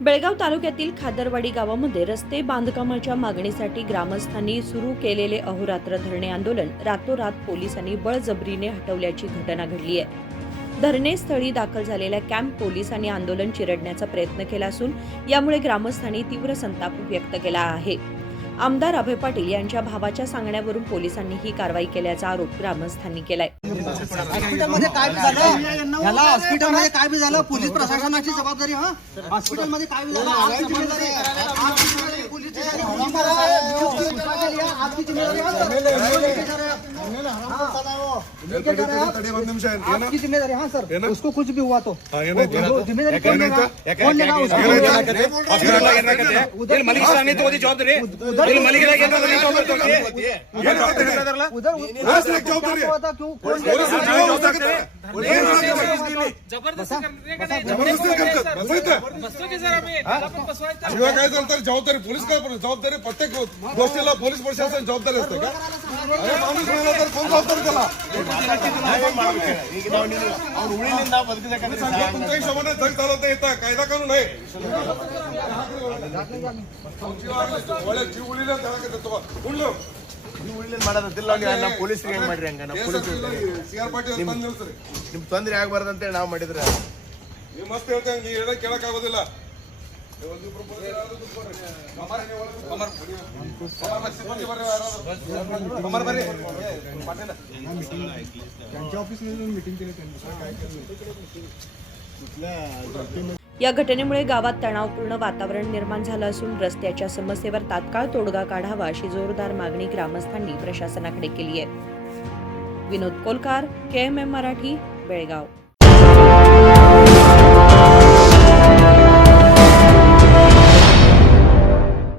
बेळगाव तालुक्यातील खादरवाडी गावामध्ये रस्ते बांधकामाच्या मागणीसाठी ग्रामस्थांनी सुरू केलेले अहोरात्र धरणे आंदोलन रातोरात पोलिसांनी बळजबरीने हटवल्याची घटना घडली आहे। धरणेस्थळी दाखल झालेल्या कॅम्प पोलिसांनी आंदोलन चिरडण्याचा प्रयत्न केला असून यामुळे ग्रामस्थांनी तीव्र संताप व्यक्त केला आहे। आमदार अभय पाटील यांच्या भावाच्या सांगण्यावरून पोलिसांनी ही कारवाई केल्याचा आरोप ग्रामस्थांनी केलाय। हॉस्पिटलमध्ये काय बी झालं पोलीस प्रशासनाची जबाबदारी। हॉस्पिटलमध्ये काय बी झालं आपकी जिम्मेदारी आपकी जिम्मेदारी। हाँ सर, उसको कुछ भी हुआ तो जिम्मेदारी कौन लेगा? उधर शिवाय काय झालं तर जबाबदारी पोलीस काय जबाबदारी प्रत्येक गोष्टीला पोलीस प्रशासन जबाबदारी असते का? अरे माणूस मिळाला तर कोण जबाबदारी त्याला? तुमच्या हिशोबाने जग चालवता येतं, कायदा कानून आहे। जीव उडीला त्याला काय देतो उडलो ಪೊಲೀಸರಿಗೆ ಏನ್ ಮಾಡ್ರಿ ಹಂಗ ಸಿಆರ್ ಪಾಟೀಲ್ ನಿಮ್ ತೊಂದ್ರೆ ಆಗ್ಬಾರ್ದು ಅಂತ ನಾವು ಮಾಡಿದ್ರೆ ನೀವು ಮಸ್ತ್ ಹೇಳ್ತೇವೆ, ನೀವು ಹೇಳಕ್ ಕೇಳಕ್ ಆಗೋದಿಲ್ಲ। या घटनेमुळे गावात तणावपूर्ण वातावरण निर्माण झालं असून रस्त्याच्या समस्येवर तात्काळ तोडगा काढावा अशी जोरदार मागणी ग्रामस्थांनी प्रशासनाकडे केली आहे। विनोद कोलकार, KMM मराठी, बेळगाव।